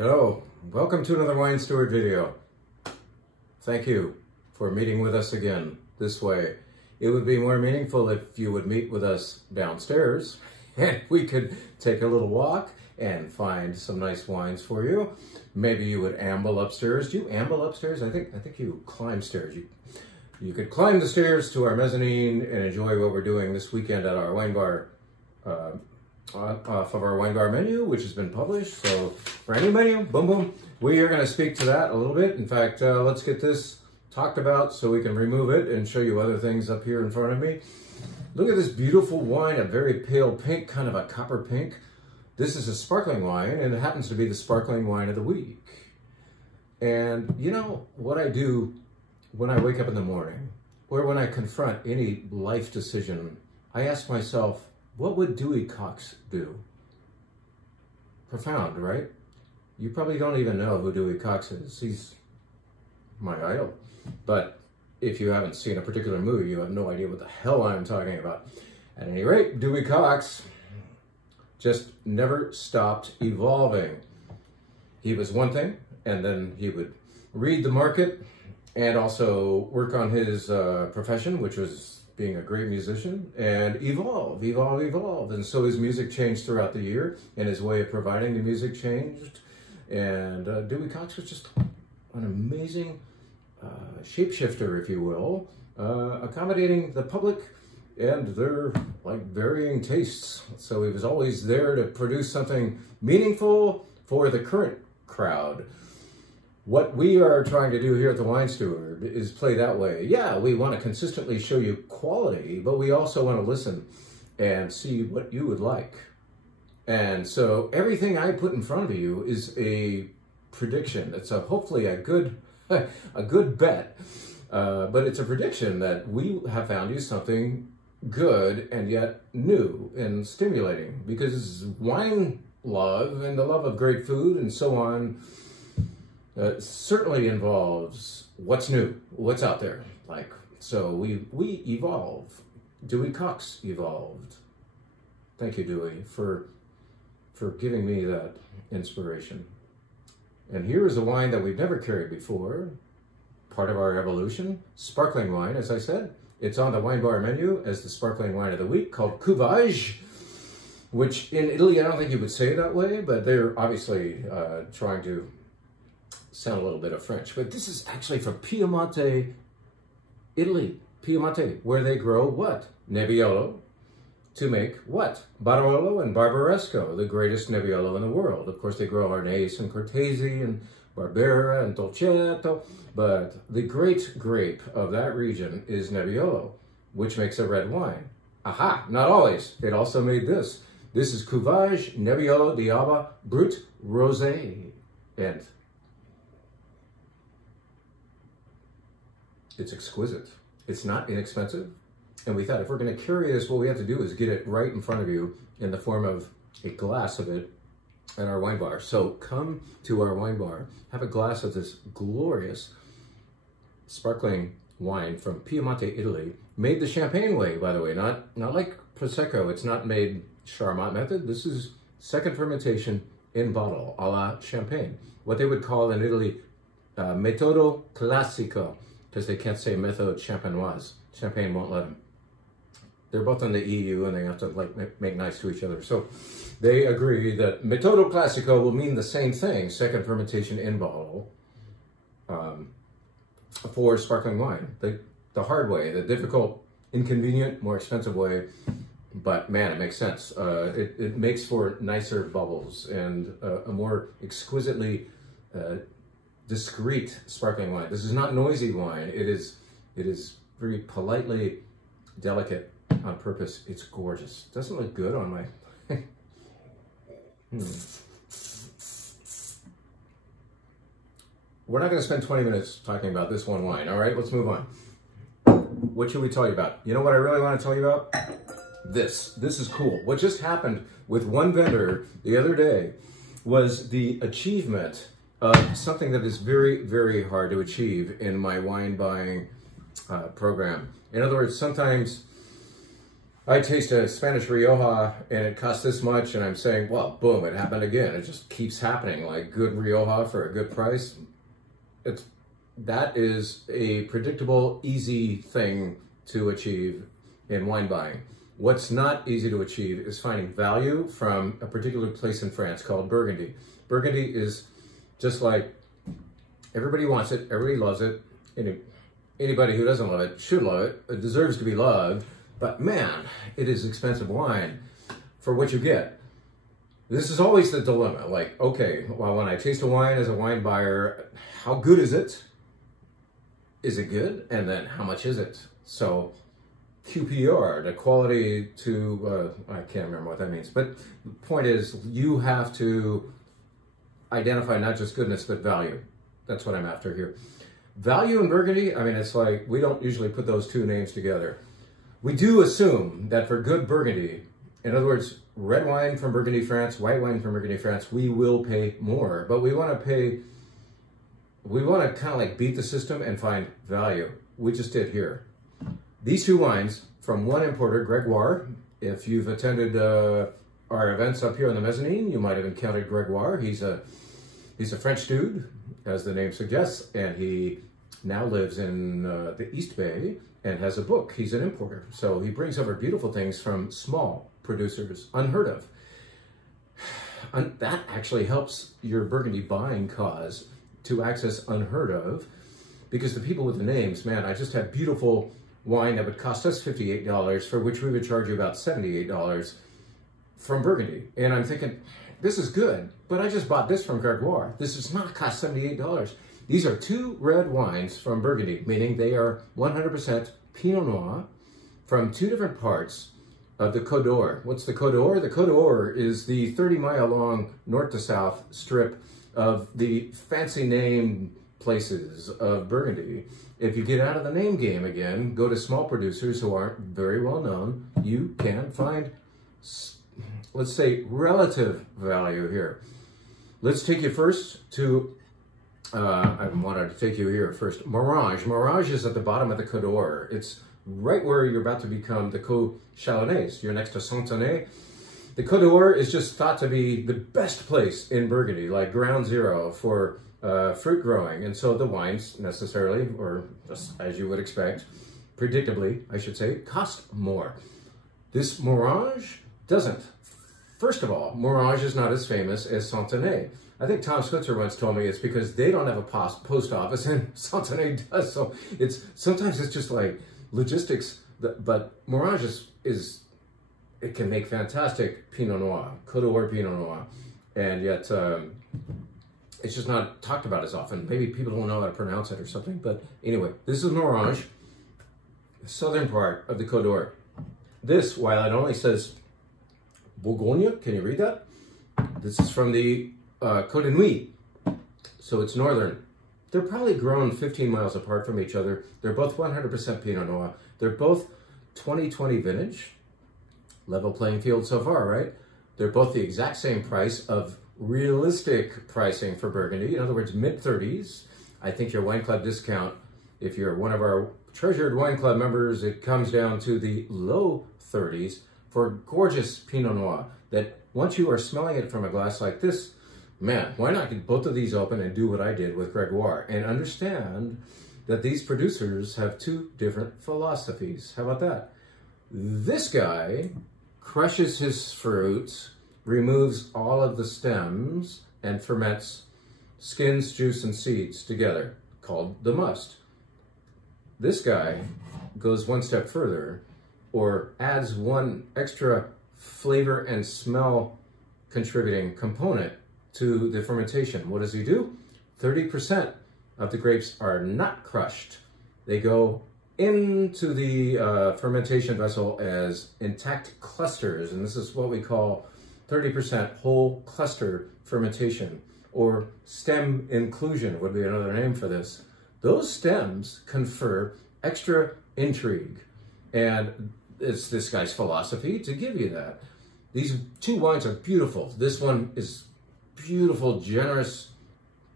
Hello, welcome to another Wine Steward video. Thank you for meeting with us again this way. It would be more meaningful if you would meet with us downstairs and we could take a little walk and find some nice wines for you. Maybe you would amble upstairs. Do you amble upstairs? I think you climb stairs. You could climb the stairs to our mezzanine and enjoy what we're doing this weekend at our wine bar, off of our wine bar menu, which has been published. So for any menu, boom, boom, we are going to speak to that a little bit. In fact, let's get this talked about so we can remove it and show you other things up here in front of me. Look at this beautiful wine, a very pale pink, kind of a copper pink. This is a sparkling wine, and it happens to be the sparkling wine of the week. And you know what I do when I wake up in the morning, or when I confront any life decision, I ask myself, what would Dewey Cox do? Profound, right? You probably don't even know who Dewey Cox is. He's my idol. But if you haven't seen a particular movie, you have no idea what the hell I'm talking about. At any rate, Dewey Cox just never stopped evolving. He was one thing, and then he would read the market and also work on his profession, which was being a great musician, and evolve. And so his music changed throughout the year, and his way of providing the music changed. And Dewey Cox was just an amazing shapeshifter, if you will, accommodating the public and their varying tastes. So he was always there to produce something meaningful for the current crowd. What we are trying to do here at the Wine Steward is play that way. Yeah, we want to consistently show you quality, but we also want to listen and see what you would like. And so everything I put in front of you is a prediction. It's hopefully a good bet, but it's a prediction that we have found you something good and yet new and stimulating, because wine love and the love of great food and so on certainly involves what's new, what's out there. So we evolve. Dewey Cox evolved. Thank you, Dewey, for giving me that inspiration. And here is a wine that we've never carried before, part of our evolution, sparkling wine, as I said. It's on the wine bar menu as the sparkling wine of the week, called Cuvage, which in Italy, I don't think you would say it that way, but they're obviously trying to sound a little bit of French. But this is actually from Piemonte, Italy. Piemonte, where they grow what? Nebbiolo, to make what? Barolo and Barbaresco, the greatest Nebbiolo in the world. Of course, they grow Arnese and Cortese and Barbera and Dolcetto, but the great grape of that region is Nebbiolo, which makes a red wine. Aha, not always. It also made this. This is Cuvage Nebbiolo d'Alba Brut Rosé. And it's exquisite. It's not inexpensive. And we thought if we're going to carry this, what we have to do is get it right in front of you in the form of a glass of it at our wine bar. So come to our wine bar, have a glass of this glorious sparkling wine from Piemonte, Italy, made the champagne way, by the way, not like Prosecco. It's not made Charmat method. This is second fermentation in bottle, a la champagne. What they would call in Italy, metodo classico, because they can't say méthode champenoise. Champagne won't let them. They're both in the EU and they have to make nice to each other. So they agree that metodo classico will mean the same thing, second fermentation in bottle, for sparkling wine. The hard way, the difficult, inconvenient, more expensive way, but man, it makes sense. It makes for nicer bubbles and a more exquisitely discreet sparkling wine. This is not noisy wine. It is very politely delicate on purpose. It's gorgeous. Doesn't look good on my... We're not going to spend 20 minutes talking about this one wine. All right, let's move on. What should we tell you about? You know what I really want to tell you about? This is cool. What just happened with one vendor the other day was the achievement of something that is very, very hard to achieve in my wine buying program. In other words, sometimes I taste a Spanish Rioja and it costs this much, and I'm saying, well, boom, it happened again. It just keeps happening, like good Rioja for a good price. That is a predictable, easy thing to achieve in wine buying. What's not easy to achieve is finding value from a particular place in France called Burgundy. Burgundy is just like, everybody wants it, everybody loves it. Anybody who doesn't love it should love it. It deserves to be loved. But man, it is expensive wine for what you get. This is always the dilemma. Like, okay, well, when I taste a wine as a wine buyer, how good is it? Is it good? And then how much is it? So QPR, the quality to, I can't remember what that means. But the point is, you have to identify not just goodness, but value. That's what I'm after here. Value in Burgundy, I mean, it's like, we don't usually put those two names together. We do assume that for good Burgundy, in other words, red wine from Burgundy, France, white wine from Burgundy, France, we will pay more, but we want to kind of like beat the system and find value. We just did here. These two wines from one importer, Gregoire. If you've attended our events up here on the mezzanine, you might have encountered Gregoire. He's a French dude, as the name suggests, and he now lives in the East Bay and has a book. He's an importer. So he brings over beautiful things from small producers, unheard of. And that actually helps your Burgundy buying cause to access unheard of, because the people with the names, man, I just had beautiful wine that would cost us $58, for which we would charge you about $78 from Burgundy. And I'm thinking, this is good, but I just bought this from Gregoire. This does not cost $78. These are two red wines from Burgundy, meaning they are 100% Pinot Noir from two different parts of the Côte d'Or. What's the Côte d'Or? The Côte d'Or is the 30-mile-long north to south strip of the fancy name places of Burgundy. If you get out of the name game again, go to small producers who aren't very well known, you can find, let's say, relative value here. Let's take you first to, I wanted to take you here first, Morange. Morange is at the bottom of the Côte d'Or. It's right where you're about to become the Côte Chalonnaise. You're next to Santenay. The Côte d'Or is just thought to be the best place in Burgundy, like ground zero for fruit growing. And so the wines necessarily, or just as you would expect, predictably, I should say, cost more. This Morange doesn't. First of all, Morange is not as famous as Santenay. I think Tom Switzer once told me it's because they don't have a post office and Santenay does. So sometimes it's just like logistics, but Morange it can make fantastic Pinot Noir, Côte d'Or Pinot Noir, and yet it's just not talked about as often. Maybe people don't know how to pronounce it or something, but anyway, this is Morange, the southern part of the Côte d'Or. This, while it only says Bourgogne, can you read that? This is from the Côte de Nuit, so it's northern. They're probably grown 15 miles apart from each other. They're both 100% Pinot Noir. They're both 2020 vintage. Level playing field so far, right? They're both the exact same price of realistic pricing for Burgundy. In other words, mid-30s. I think your wine club discount, if you're one of our treasured wine club members, it comes down to the low 30s for gorgeous Pinot Noir that once you are smelling it from a glass like this, man, why not get both of these open and do what I did with Gregoire and understand that these producers have two different philosophies. How about that? This guy crushes his fruit, removes all of the stems, and ferments skins, juice, and seeds together, called the must. This guy goes one step further, or adds one extra flavor and smell contributing component to the fermentation. What does he do? 30% of the grapes are not crushed. They go into the fermentation vessel as intact clusters, and this is what we call 30% whole cluster fermentation, or stem inclusion would be another name for this. Those stems confer extra intrigue, and it's this guy's philosophy to give you that. These two wines are beautiful. This one is beautiful, generous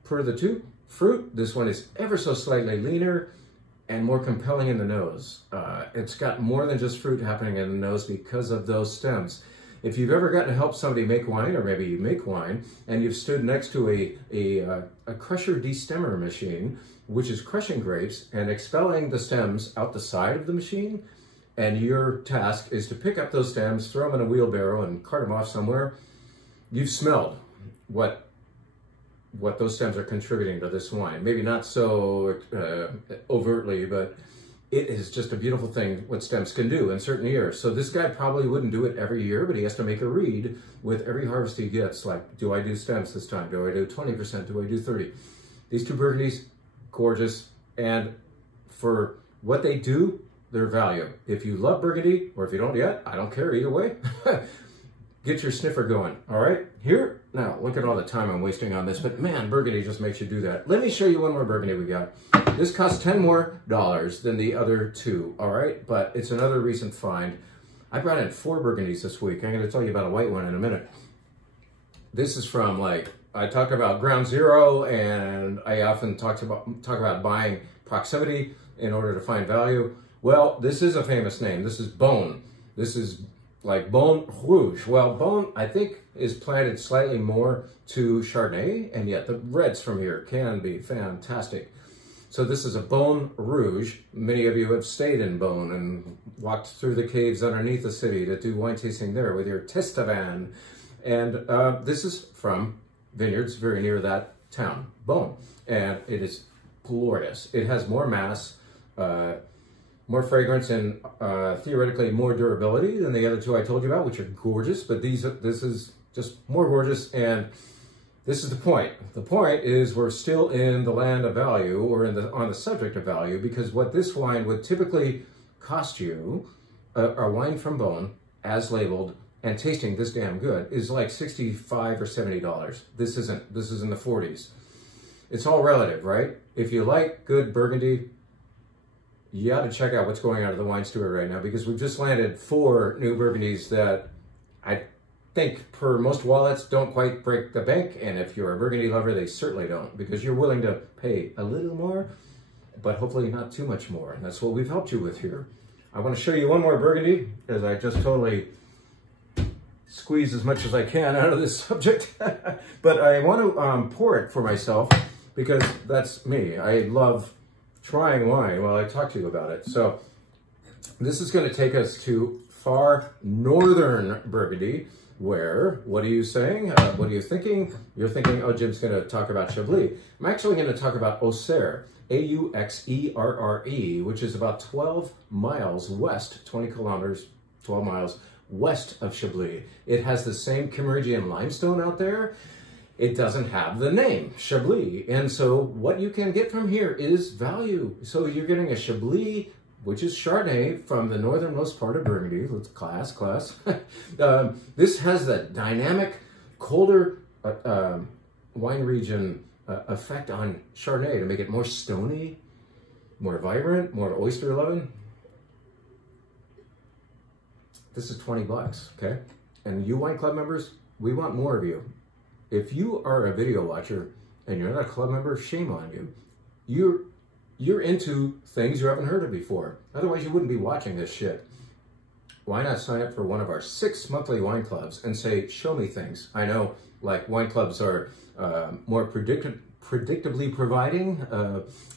per the two fruit. This one is ever so slightly leaner, and more compelling in the nose. It's got more than just fruit happening in the nose because of those stems. If you've ever gotten to help somebody make wine, or maybe you make wine, and you've stood next to a crusher destemmer machine, which is crushing grapes and expelling the stems out the side of the machine, and your task is to pick up those stems, throw them in a wheelbarrow, and cart them off somewhere, you've smelled what those stems are contributing to this wine. Maybe not so overtly, but it is just a beautiful thing what stems can do in certain years. So this guy probably wouldn't do it every year, but he has to make a read with every harvest he gets. Like, do I do stems this time? Do I do 20%? Do I do 30? These two Burgundies, gorgeous. And for what they do, their value. If you love Burgundy, or if you don't yet, I don't care either way. Get your sniffer going, all right? Here, now, look at all the time I'm wasting on this, but man, Burgundy just makes you do that. Let me show you one more Burgundy we got. This costs $10 more than the other two, all right? But it's another recent find. I brought in 4 Burgundies this week. I'm gonna tell you about a white one in a minute. This is from, like, I talk about ground zero, and I often talk about buying proximity in order to find value. Well, this is a famous name. This is Beaune. This is like Beaune Rouge. Well, Beaune, I think, is planted slightly more to Chardonnay, and yet the reds from here can be fantastic. So this is a Beaune Rouge. Many of you have stayed in Beaune and walked through the caves underneath the city to do wine tasting there with your testavan. And this is from vineyards very near that town, Beaune. And it is glorious. It has more mass, more fragrance, and theoretically more durability than the other two I told you about, which are gorgeous, but this is just more gorgeous, and this is the point. The point is we're still in the land of value, or on the subject of value, because what this wine would typically cost you, a wine from Beaune, as labeled, and tasting this damn good, is like $65 or $70. This is in the 40s. It's all relative, right? If you like good Burgundy, you got to check out what's going on at the wine store right now, because we've just landed 4 new Burgundies that I think per most wallets don't quite break the bank. And if you're a Burgundy lover, they certainly don't, because you're willing to pay a little more, but hopefully not too much more. And that's what we've helped you with here. I want to show you one more Burgundy, because I just totally squeeze as much as I can out of this subject. But I want to pour it for myself, because that's me. I love trying wine while I talk to you about it. So this is going to take us to far northern Burgundy, where, what are you saying? What are you thinking? You're thinking, oh, Jim's going to talk about Chablis. I'm actually going to talk about Auxerre, A-U-X-E-R-R-E, which is about 12 miles west, 20 kilometers, 12 miles west of Chablis. It has the same Kimmeridgian limestone out there. It doesn't have the name, Chablis. And so what you can get from here is value. So you're getting a Chablis, which is Chardonnay from the northernmost part of Burgundy. Let's class. This has that dynamic, colder wine region effect on Chardonnay to make it more stony, more vibrant, more oyster loving. This is 20 bucks, okay? And you wine club members, we want more of you. If you are a video watcher and you're not a club member, shame on you. You're into things you haven't heard of before. Otherwise, you wouldn't be watching this shit. Why not sign up for one of our 6 monthly wine clubs and say, show me things? I know, like, wine clubs are more predictably providing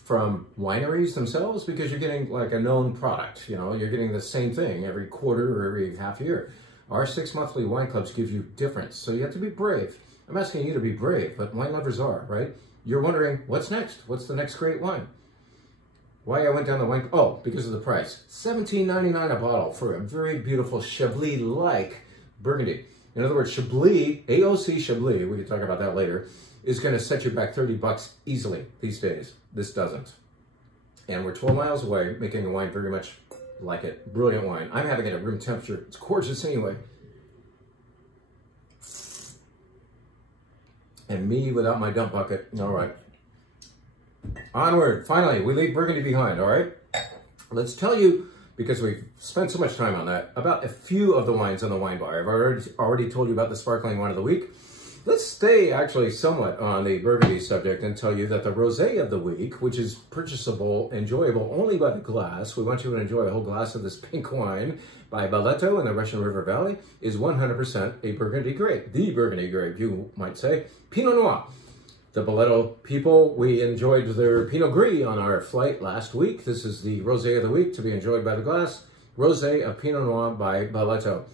from wineries themselves, because you're getting like a known product. You know, you're getting the same thing every quarter or every half year. Our 6 monthly wine clubs give you difference, so you have to be brave. I'm asking you to be brave, but wine lovers are, right? You're wondering, what's next? What's the next great wine? Why I went down the wine, oh, because of the price. $17.99 a bottle for a very beautiful Chablis-like Burgundy. In other words, Chablis, AOC Chablis, we can talk about that later, is going to set you back 30 bucks easily these days. This doesn't. And we're 12 miles away, making a wine very much like it. Brilliant wine. I'm having it at room temperature. It's gorgeous anyway. And me without my dump bucket. All right. Onward. Finally, we leave Burgundy behind, all right? Let's tell you, because we've spent so much time on that, about a few of the wines on the wine bar. I've already told you about the sparkling wine of the week. Let's stay actually somewhat on the Burgundy subject and tell you that the rosé of the week, which is purchasable, enjoyable only by the glass, we want you to enjoy a whole glass of this pink wine by Blather in the Russian River Valley, is 100% a Burgundy grape. The Burgundy grape, you might say. Pinot Noir. The Blather people, we enjoyed their Pinot Gris on our flight last week. This is the rosé of the week to be enjoyed by the glass. Rosé of Pinot Noir by Blather.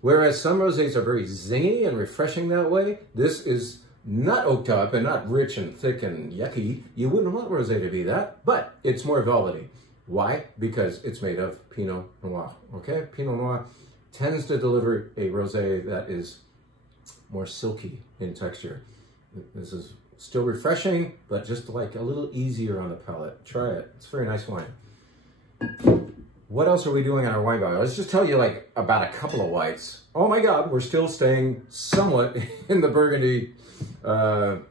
Whereas some rosés are very zingy and refreshing that way, this is not oaked up and not rich and thick and yucky. You wouldn't want rosé to be that, but it's more velvety. Why? Because it's made of Pinot Noir, okay? Pinot Noir tends to deliver a rosé that is more silky in texture. This is still refreshing, but just like a little easier on the palate. Try it. It's a very nice wine. What else are we doing on our wine bar? Let's just tell you like about a couple of whites. Oh my God, we're still staying somewhat in the Burgundy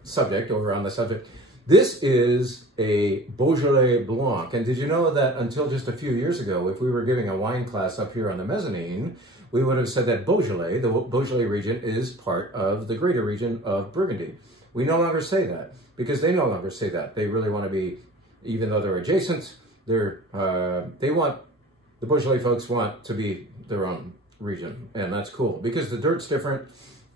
subject, over on the subject. This is a Beaujolais Blanc. And did you know that until just a few years ago, if we were giving a wine class up here on the mezzanine, we would have said that Beaujolais, the Beaujolais region, is part of the greater region of Burgundy. We no longer say that because they no longer say that. They really want to be, even though they're adjacent, the Beaujolais folks want to be their own region, and that's cool because the dirt's different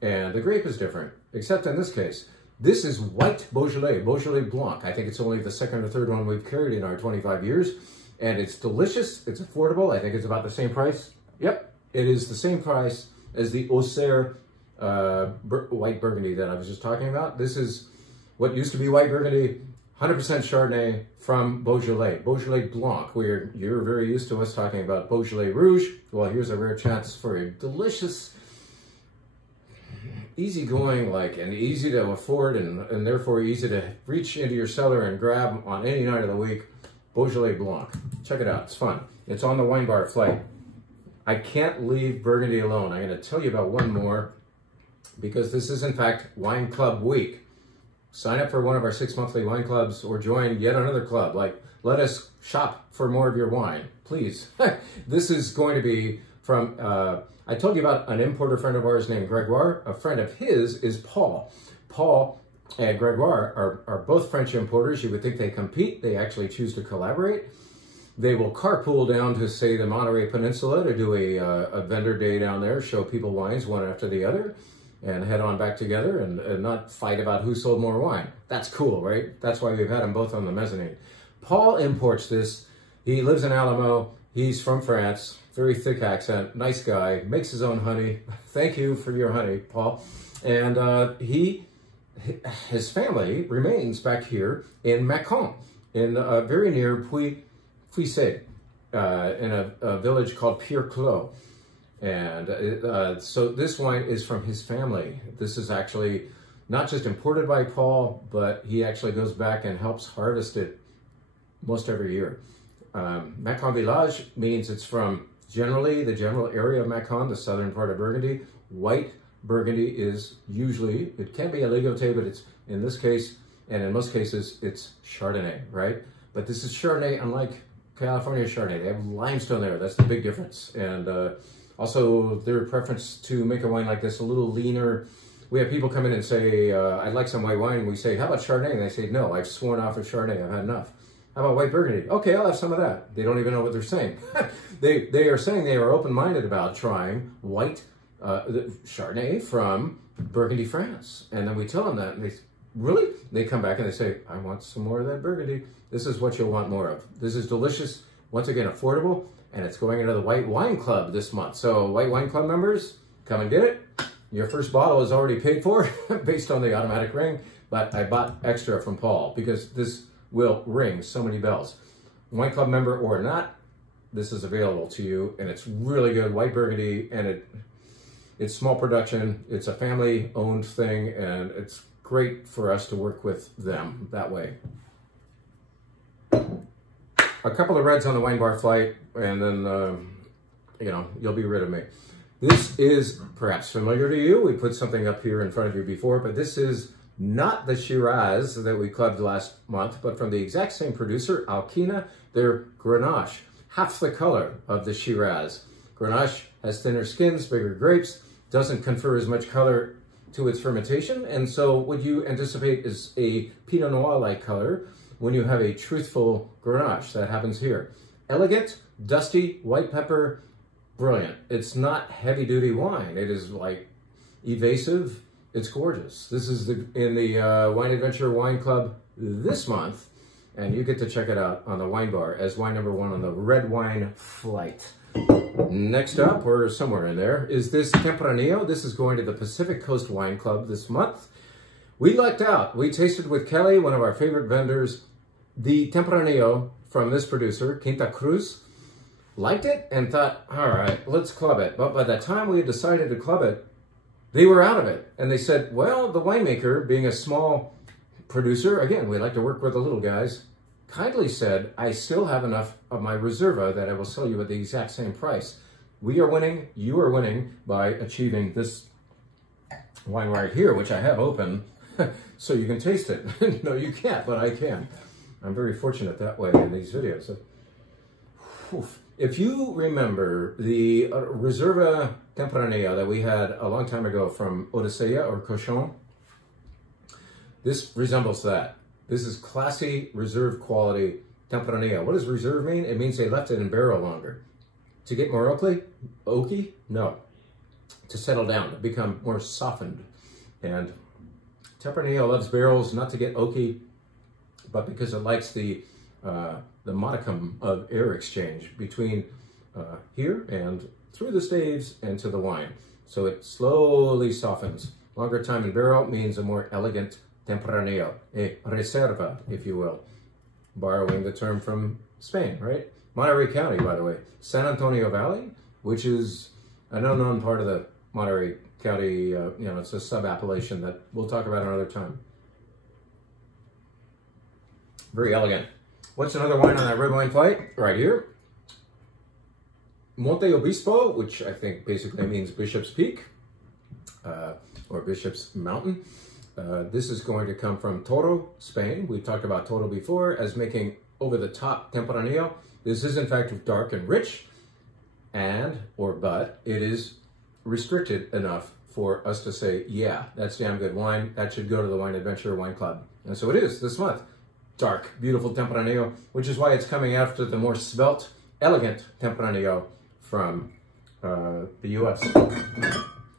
and the grape is different, except in this case. This is white Beaujolais, Beaujolais Blanc. I think it's only the second or third one we've carried in our 25 years, and it's delicious, it's affordable. I think it's about the same price. Yep, it is the same price as the Auxerre white Burgundy that I was just talking about. This is what used to be white Burgundy, 100% Chardonnay from Beaujolais, Beaujolais Blanc, where you're very used to us talking about Beaujolais Rouge. Well, here's a rare chance for a delicious, easygoing, and easy to afford and therefore easy to reach into your cellar and grab on any night of the week, Beaujolais Blanc. Check it out, it's fun. It's on the wine bar flight. I can't leave Burgundy alone. I'm gonna tell you about one more because this is in fact Wine Club Week. Sign up for one of our 6 monthly wine clubs or join yet another club. Let us shop for more of your wine, please. This is going to be from, I told you about an importer friend of ours named Gregoire. A friend of his is Paul. Paul and Gregoire are both French importers. You would think they compete. They actually choose to collaborate. They will carpool down to, say, the Monterey Peninsula to do a vendor day down there, show people wines one after the other, and head on back together and not fight about who sold more wine. That's cool, right? That's why we've had them both on the mezzanine. Paul imports this. He lives in Alamo. He's from France. Very thick accent. Nice guy. Makes his own honey. Thank you for your honey, Paul. And his family remains back here in Macon, in very near Puisset, in a village called Pierre-Clos. And so this wine is from his family. This is actually not just imported by Paul, but he actually goes back and helps harvest it most every year. Macon Village means it's from generally the general area of Macon, the southern part of Burgundy. White Burgundy is usually, it can be a Ligoté, but it's in this case, and in most cases, it's Chardonnay, right? But this is Chardonnay, unlike California Chardonnay. They have limestone there. That's the big difference. And also, their preference to make a wine like this a little leaner. We have people come in and say, I'd like some white wine. And we say, how about Chardonnay? And they say, no, I've sworn off of Chardonnay. I've had enough. How about white Burgundy? Okay, I'll have some of that. They don't even know what they're saying. They are saying they are open-minded about trying white Chardonnay from Burgundy, France. And then we tell them that, and they really? They come back and they say, I want some more of that Burgundy. This is what you'll want more of. This is delicious. Once again, affordable. And it's going into the White Wine Club this month. So White Wine Club members, come and get it. Your first bottle is already paid for based on the automatic ring, but I bought extra from Paul because this will ring so many bells. Wine Club member or not, this is available to you, and it's really good. White Burgundy, and it's small production. It's a family-owned thing, and it's great for us to work with them that way. A couple of reds on the wine bar flight, and then, you'll be rid of me. This is perhaps familiar to you. We put something up here in front of you before, but this is not the Shiraz that we clubbed last month, but from the exact same producer, Alkina, their Grenache, half the color of the Shiraz. Grenache has thinner skins, bigger grapes, doesn't confer as much color to its fermentation. And so what you anticipate is a Pinot Noir-like color when you have a truthful Grenache. That happens here. Elegant, dusty, white pepper, brilliant. It's not heavy-duty wine. It is like evasive. It's gorgeous. This is in the Wine Adventure Wine Club this month, and you get to check it out on the wine bar as wine number 1 on the red wine flight. Next up, or somewhere in there, is this Tempranillo. This is going to the Pacific Coast Wine Club this month. We lucked out. We tasted with Kelly, one of our favorite vendors, the Tempranillo from this producer, Quinta Cruz. Liked it and thought, all right, let's club it. But by the time we had decided to club it, they were out of it. And they said, well, the winemaker, being a small producer, again, we like to work with the little guys, kindly said, I still have enough of my Reserva that I will sell you at the exact same price. We are winning, you are winning by achieving this wine right here, which I have open, so you can taste it. No, you can't, but I can. I'm very fortunate that way in these videos. If you remember the Reserva Tempranillo that we had a long time ago from Odisea or Cochon, this resembles that. This is classy, reserve quality Tempranillo. What does reserve mean? It means they left it in barrel longer. To get more oaky? No. To settle down, to become more softened. And Tempranillo loves barrels, not to get oaky, but because it likes the modicum of air exchange between here and through the staves and to the wine. So it slowly softens. Longer time in barrel means a more elegant Tempranillo, a reserva, if you will. Borrowing the term from Spain, right? Monterey County, by the way. San Antonio Valley, which is an unknown part of the Monterey County, it's a sub-appellation that we'll talk about another time. Very elegant. What's another wine on that red wine flight? Right here. Monte Obispo, which I think basically means Bishop's Peak, or Bishop's Mountain. This is going to come from Toro, Spain. We've talked about Toro before as making over-the-top Tempranillo. This is in fact dark and rich, but it is restricted enough for us to say, yeah, that's damn good wine. That should go to the Wine Adventure Wine Club. And so it is this month. Dark, beautiful Tempranillo, which is why it's coming after the more svelte, elegant Tempranillo from the US.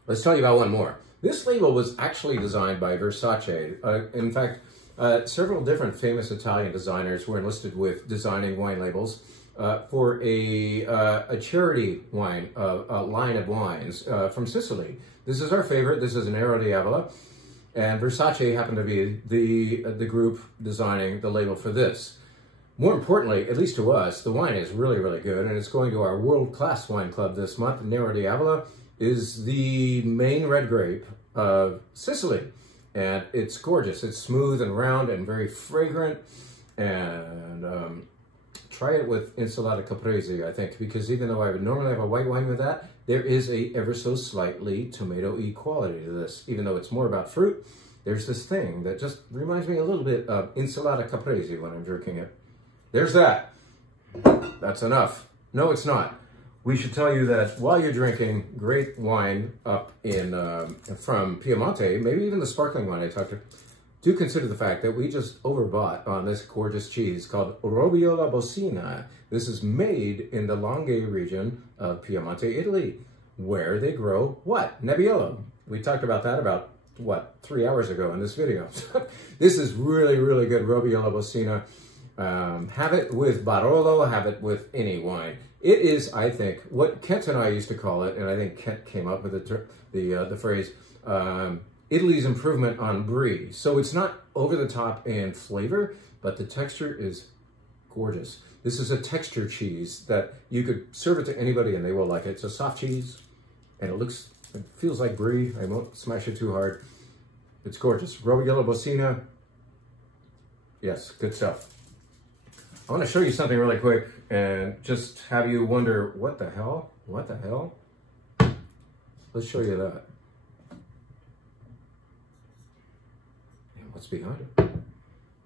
Let's tell you about one more. This label was actually designed by Versace. In fact, several different famous Italian designers were enlisted with designing wine labels for a charity wine, a line of wines from Sicily. This is our favorite. This is an Nero di Avola. And Versace happened to be the group designing the label for this. More importantly, at least to us, the wine is really, really good, and it's going to our world-class wine club this month. Nero di Avola is the main red grape of Sicily, and it's gorgeous. It's smooth and round and very fragrant, and try it with Insalata Caprese, I think, because even though I would normally have a white wine with that, there is a ever so slightly tomato-y quality to this. Even though it's more about fruit, there's this thing that just reminds me a little bit of Insalata Caprese when I'm drinking it. There's that. That's enough. No, it's not. We should tell you that while you're drinking great wine up in from Piemonte, maybe even the sparkling wine I talked to, do consider the fact that we just overbought on this gorgeous cheese called Robiola Bocina. This is made in the Langhe region of Piemonte, Italy, where they grow what? Nebbiolo. We talked about that about, what, 3 hours ago in this video. This is really, really good Robiola Bocina. Have it with Barolo, have it with any wine. It is, I think, what Kent and I used to call it, and I think Kent came up with the phrase, Italy's improvement on Brie. So it's not over the top in flavor, but the texture is gorgeous. This is a texture cheese that you could serve it to anybody and they will like it. It's a soft cheese, and it feels like Brie. I won't smash it too hard. It's gorgeous. Robiola Bocina, yes, good stuff. I want to show you something really quick and just have you wonder, what the hell? What the hell? Let's show you that. And what's behind it?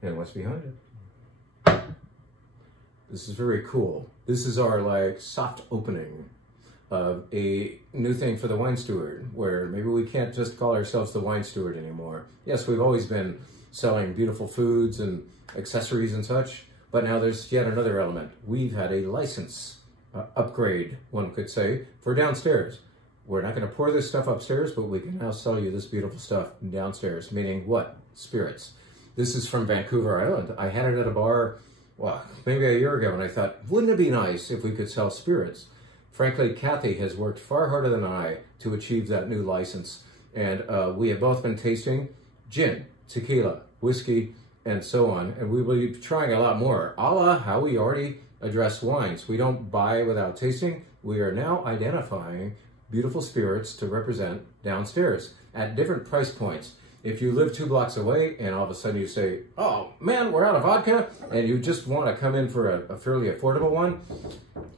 And what's behind it? This is very cool. This is our like soft opening of a new thing for the wine steward, where maybe we can't just call ourselves the wine steward anymore. Yes, we've always been selling beautiful foods and accessories and such, but now there's yet another element. We've had a license upgrade, one could say, for downstairs. We're not going to pour this stuff upstairs, but we can now sell you this beautiful stuff downstairs, meaning what? Spirits. This is from Vancouver Island. I had it at a bar, well, maybe a year ago, and I thought, wouldn't it be nice if we could sell spirits? Frankly, Kathy has worked far harder than I to achieve that new license, and we have both been tasting gin, tequila, whiskey, and so on, and we will be trying a lot more, a la how we already address wines. We don't buy without tasting. We are now identifying beautiful spirits to represent downstairs at different price points. If you live 2 blocks away and all of a sudden you say, oh man, we're out of vodka, and you just want to come in for a fairly affordable one,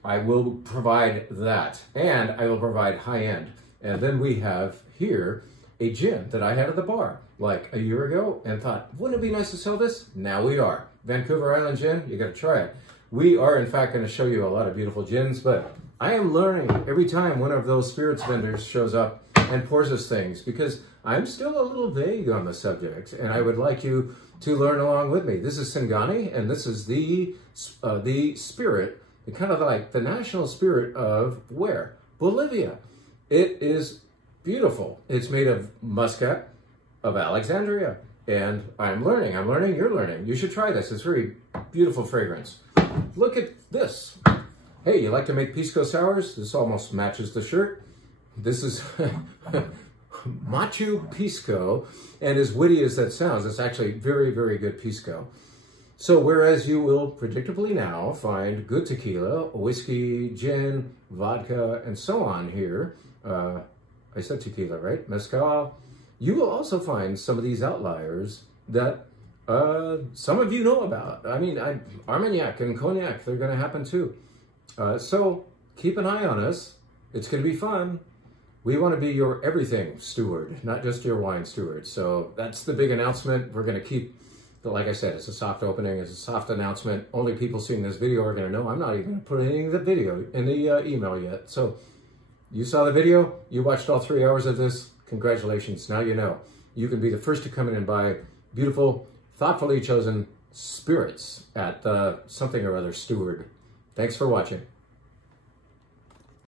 I will provide that, and I will provide high-end. And then we have here a gin that I had at the bar like a year ago and thought, wouldn't it be nice to sell this? Now we are. Vancouver Island Gin, you got to try it. We are in fact going to show you a lot of beautiful gins, but I am learning every time one of those spirits vendors shows up and pours us things, because I'm still a little vague on the subject, and I would like you to learn along with me. This is Singani, and this is the spirit, kind of like the national spirit of where? Bolivia. It is beautiful. It's made of Muscat of Alexandria, and I'm learning, you're learning. You should try this. It's very beautiful fragrance. Look at this. Hey, you like to make pisco sours? This almost matches the shirt. This is Machu Pisco, and as witty as that sounds, it's actually very, very good pisco. So whereas you will predictably now find good tequila, whiskey, gin, vodka, and so on here, I said tequila, right? Mezcal. You will also find some of these outliers that some of you know about. I mean, Armagnac and Cognac, they're going to happen too. So keep an eye on us. It's going to be fun. We want to be your everything steward, not just your wine steward. So that's the big announcement. We're going to keep, like I said, it's a soft opening. It's a soft announcement. Only people seeing this video are going to know. I'm not even going to put any of the video in the email yet. So you saw the video. You watched all 3 hours of this. Congratulations. Now you know. You can be the first to come in and buy beautiful, thoughtfully chosen spirits at something or other steward. Thanks for watching.